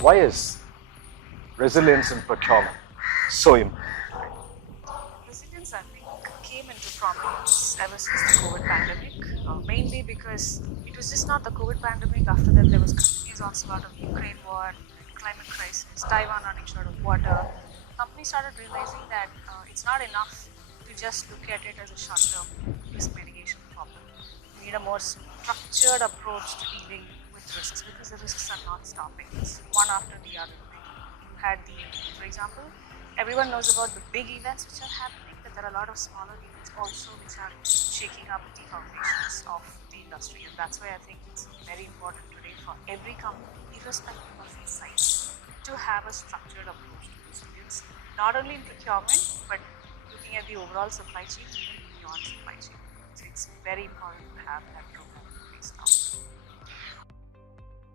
Why is resilience in procurement so important? Resilience, I think, came into prominence ever since the COVID pandemic, mainly because it was just not the COVID pandemic. After that, there was continuous onslaught of Ukraine war, climate crisis, Taiwan running short of water. Companies started realizing that it's not enough to just look at it as a short-term risk mitigation problem. We need a more structured approach to dealing with risks because the risks are not stopping. It's one after the other. You had the, for example, everyone knows about the big events which are happening, but there are a lot of smaller events also which are shaking up the foundations of the industry. And that's why I think it's very important today for every company, irrespective of its size, to have a structured approach to resilience, not only in procurement, but looking at the overall supply chain, even beyond supply chain. So it's very important to have that program in place now.